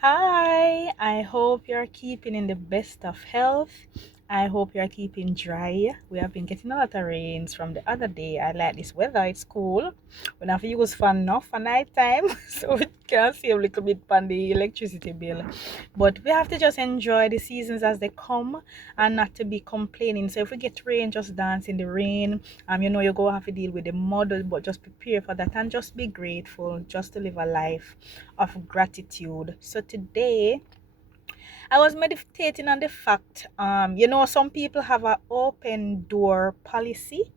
Hi, I hope you're keeping in the best of health. I hope you're keeping dry. We have been getting a lot of rains from the other day. I like this weather, it's cool. We don't have to use fan enough for night time, so we can save a little bit on the electricity bill. But we have to just enjoy the seasons as they come and not to be complaining. So if we get rain, just dance in the rain. You go have to deal with the mud, but just prepare for that and just be grateful, just to live a life of gratitude. So today I was meditating on the fact, some people have an open door policy.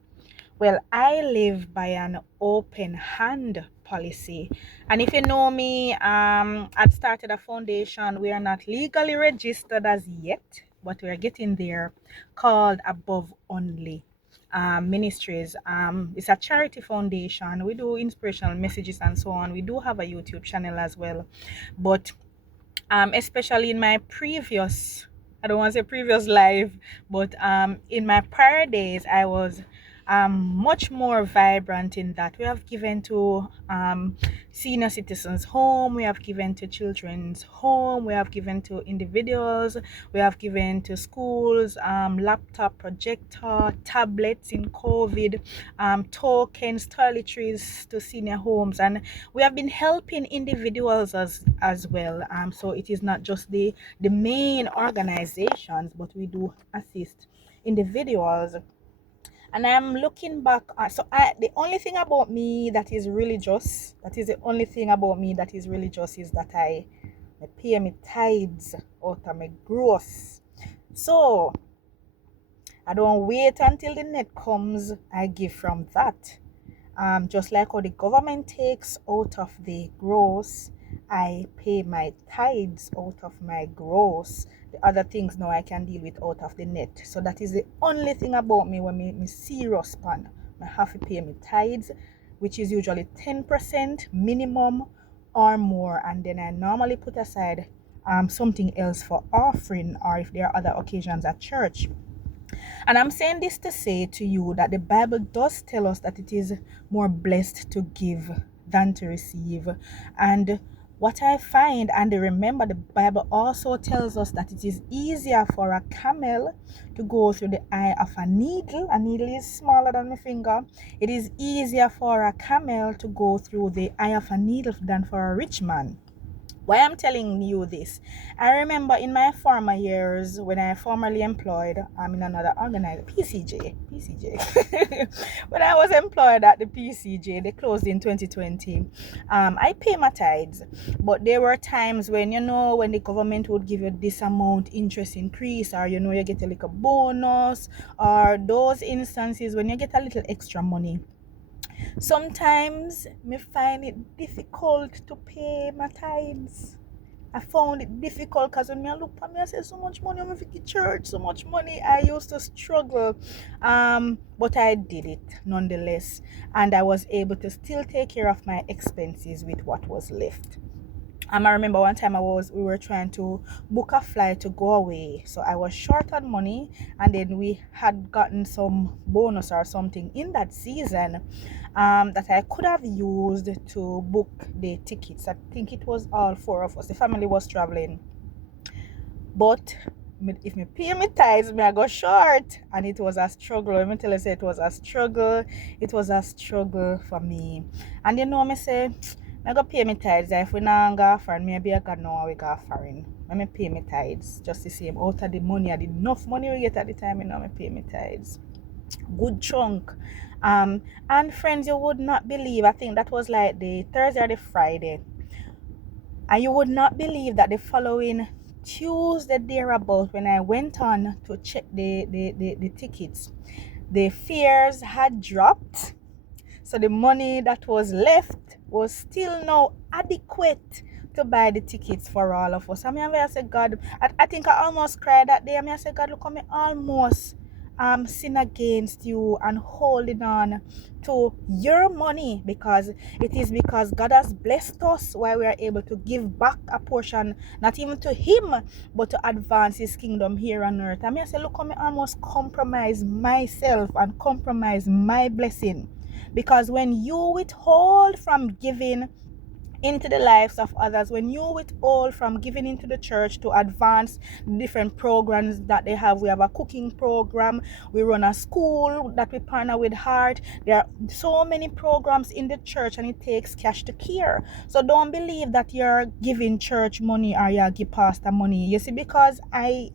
Well, I live by an open hand policy. And if you know me, I'd started a foundation. We are not legally registered as yet, but we are getting there, called Above Only Ministries. It's a charity foundation. We do inspirational messages and so on. We do have a YouTube channel as well. But especially in my previous, I don't want to say previous life, but in my prior days I was much more vibrant in that we have given to senior citizens home, we have given to children's home, we have given to individuals, we have given to schools, laptop, projector, tablets in COVID, tokens, toiletries to senior homes, and we have been helping individuals as well. So it is not just the main organizations, but we do assist individuals. And I'm looking back at, the only thing about me that is religious, that is the only thing about me that is religious, is that I pay my tithes out of my gross. So I don't wait until the net comes, I give from that. Just like how the government takes out of the gross, I pay my tithes out of my gross. The other things now I can deal with out of the net. So that is the only thing about me when me serious pan. I have to pay my tithes, which is usually 10% minimum or more, and then I normally put aside something else for offering, or if there are other occasions at church. And I'm saying this to say to you that the Bible does tell us that it is more blessed to give than to receive. And what I find, and remember, the Bible also tells us that it is easier for a camel to go through the eye of a needle. A needle is smaller than my finger. It is easier for a camel to go through the eye of a needle than for a rich man. Why I'm telling you this, I remember in my former years when I formerly employed in another organization, PCJ. When I was employed at the PCJ, they closed in 2020. I pay my tithes, but there were times when, when the government would give you this amount interest increase, or you get a little bonus, or those instances when you get a little extra money. Sometimes me find it difficult to pay my tithes. I found it difficult because when I look at me, I say so much money, I'm going to church, so much money. I used to struggle, but I did it nonetheless, and I was able to still take care of my expenses with what was left. I remember one time we were trying to book a flight to go away. So I was short on money, and then we had gotten some bonus or something in that season that I could have used to book the tickets. I think it was all four of us. The family was traveling. But if me pay my tithes, I go short, and it was a struggle. Let me tell you, say it was a struggle. It was a struggle for me. And me say, I go pay my tithes. If we not go foreign, maybe I can know we go foreign. Let me pay my tithes just the same. Out of the money, I did enough money we get at the time, I pay my tithes. Good chunk. And friends, you would not believe, I think that was like the Thursday or the Friday. And you would not believe that the following Tuesday thereabout, when I went on to check the tickets, the fares had dropped. So the money that was left was still now adequate to buy the tickets for all of us. I said, God, I think I almost cried that day. I said, God, look how me almost sin against you and holding on to your money, because it is because God has blessed us why we are able to give back a portion, not even to him, but to advance his kingdom here on earth. I said, look how me almost compromise myself and compromise my blessing. Because when you withhold from giving, into the lives of others. When you withhold from giving into the church to advance different programs that they have, we have a cooking program, we run a school that we partner with Heart. There are so many programs in the church, and it takes cash to care. So don't believe that you're giving church money or you give pastor money. You see, because I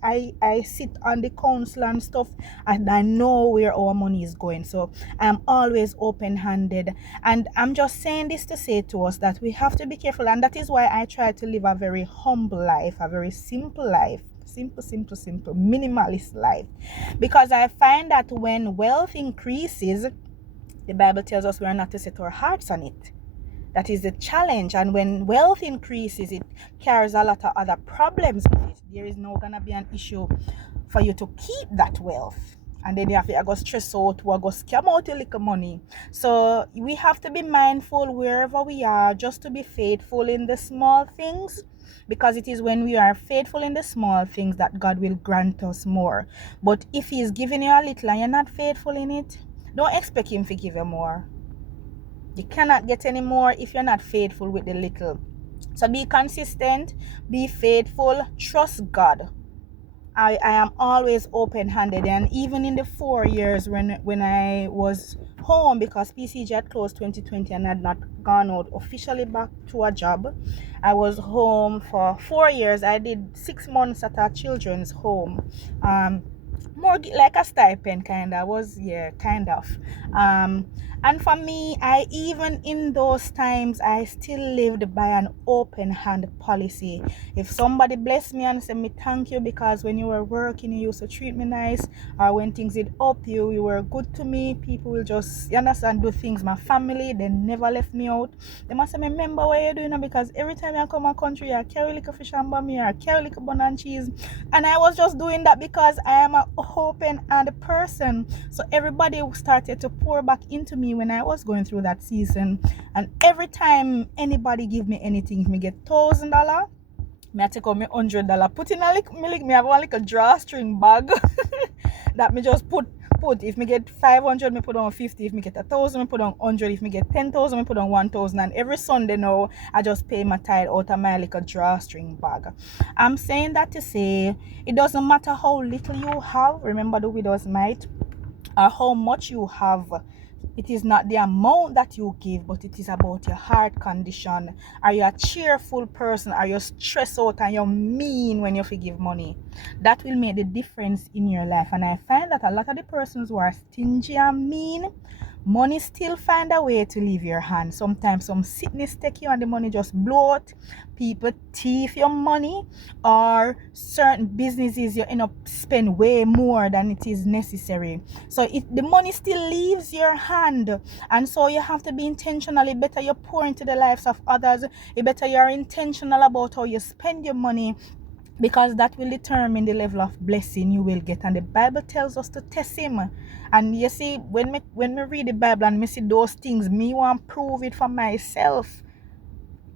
sit on the council and stuff, and I know where our money is going. So I'm always open-handed, and I'm just saying this to say to us that we have to be careful. And that is why I try to live a very humble life, a very simple life, simple, minimalist life, because I find that when wealth increases, the Bible tells us we are not to set our hearts on it. That is the challenge. And when wealth increases, it carries a lot of other problems with it. There is no gonna be an issue for you to keep that wealth, and then you have to go stress out or go scam out your little money. So we have to be mindful wherever we are, just to be faithful in the small things, because it is when we are faithful in the small things that God will grant us more. But if He's giving you a little and you're not faithful in it, don't expect Him to give you more. You cannot get any more if you're not faithful with the little. So be consistent, be faithful, trust God. I am always open-handed, and even in the 4 years when I was home, because PCG had closed 2020 and had not gone out officially back to a job, I was home for 4 years. I did 6 months at a children's home, more like a stipend kind of was, yeah, kind of. And for me, I even in those times I still lived by an open hand policy. If somebody bless me and say me thank you, because when you were working you used to treat me nice, or when things did up you were good to me, people will just, you understand, do things. My family, they never left me out. They must say, remember what you're doing, because every time I come to country I carry like a fish and bami, I carry like a bun and cheese. And I was just doing that because I am a open hand person. So everybody started to pour back into me when I was going through that season. And every time anybody give me anything, if me get $1,000, me I take out me $100, put in me have one like a drawstring bag that me just put. If me get 500, me put on 50. If me get 1,000, me put on 100. If me get 10,000, me put on 1,000. And every Sunday now, I just pay my tithe out of my like a drawstring bag. I'm saying that to say, it doesn't matter how little you have. Remember the widow's mite, or how much you have. It is not the amount that you give, but it is about your heart condition. Are you a cheerful person? Are you stressed out and you're mean when you forgive money? That will make the difference in your life. And I find that a lot of the persons who are stingy and mean, money still find a way to leave your hand. Sometimes some sickness take you and the money just blow out. People thief your money, or certain businesses you end up spend way more than it is necessary. So the money still leaves your hand, and so you have to be intentional. It better you pour into the lives of others. It better you're intentional about how you spend your money, because that will determine the level of blessing you will get. And the Bible tells us to test Him. And you see, when we read the Bible and me see those things, me want to prove it for myself.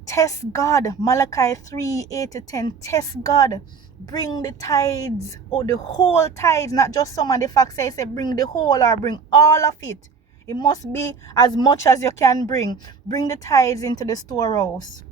Test God. Malachi 3:8-10. Test God. Bring the tithes, or the whole tithes, not just some of the facts. Say bring the whole, or bring all of it. It must be as much as you can bring. Bring the tithes into the storehouse,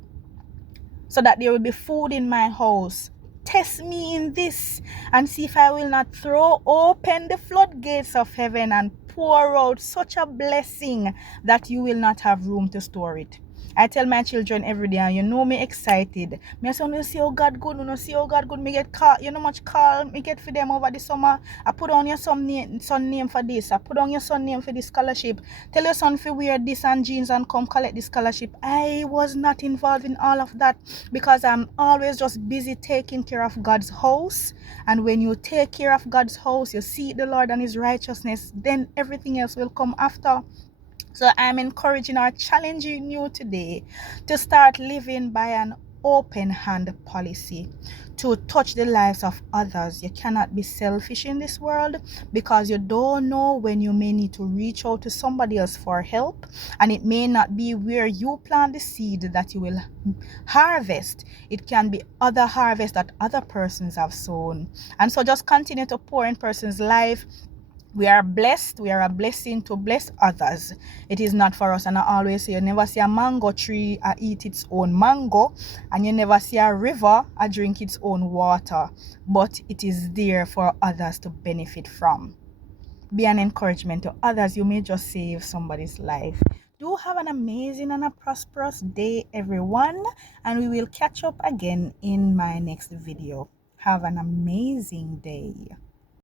so that there will be food in my house. Test me in this, and see if I will not throw open the floodgates of heaven and pour out such a blessing that you will not have room to store it. I tell my children every day, and you know me excited. Me say, you see how God good, you see how God good. Me get call, you know much call me get for them over the summer. I put on your son name for this. I put on your son name for this scholarship. Tell your son to wear this and jeans and come collect the scholarship. I was not involved in all of that, because I'm always just busy taking care of God's house. And when you take care of God's house, you seek the Lord and His righteousness, then everything else will come after. So I'm encouraging or challenging you today to start living by an open hand policy, to touch the lives of others. You cannot be selfish in this world, because you don't know when you may need to reach out to somebody else for help, and it may not be where you plant the seed that you will harvest. It can be other harvest that other persons have sown. And so just continue to pour in person's life. We are blessed. We are a blessing to bless others. It is not for us. And I always say, you never see a mango tree eat its own mango, and you never see a river drink its own water, but it is there for others to benefit from. Be an encouragement to others. You may just save somebody's life. Do have an amazing and a prosperous day, everyone, and we will catch up again in my next video. Have an amazing day.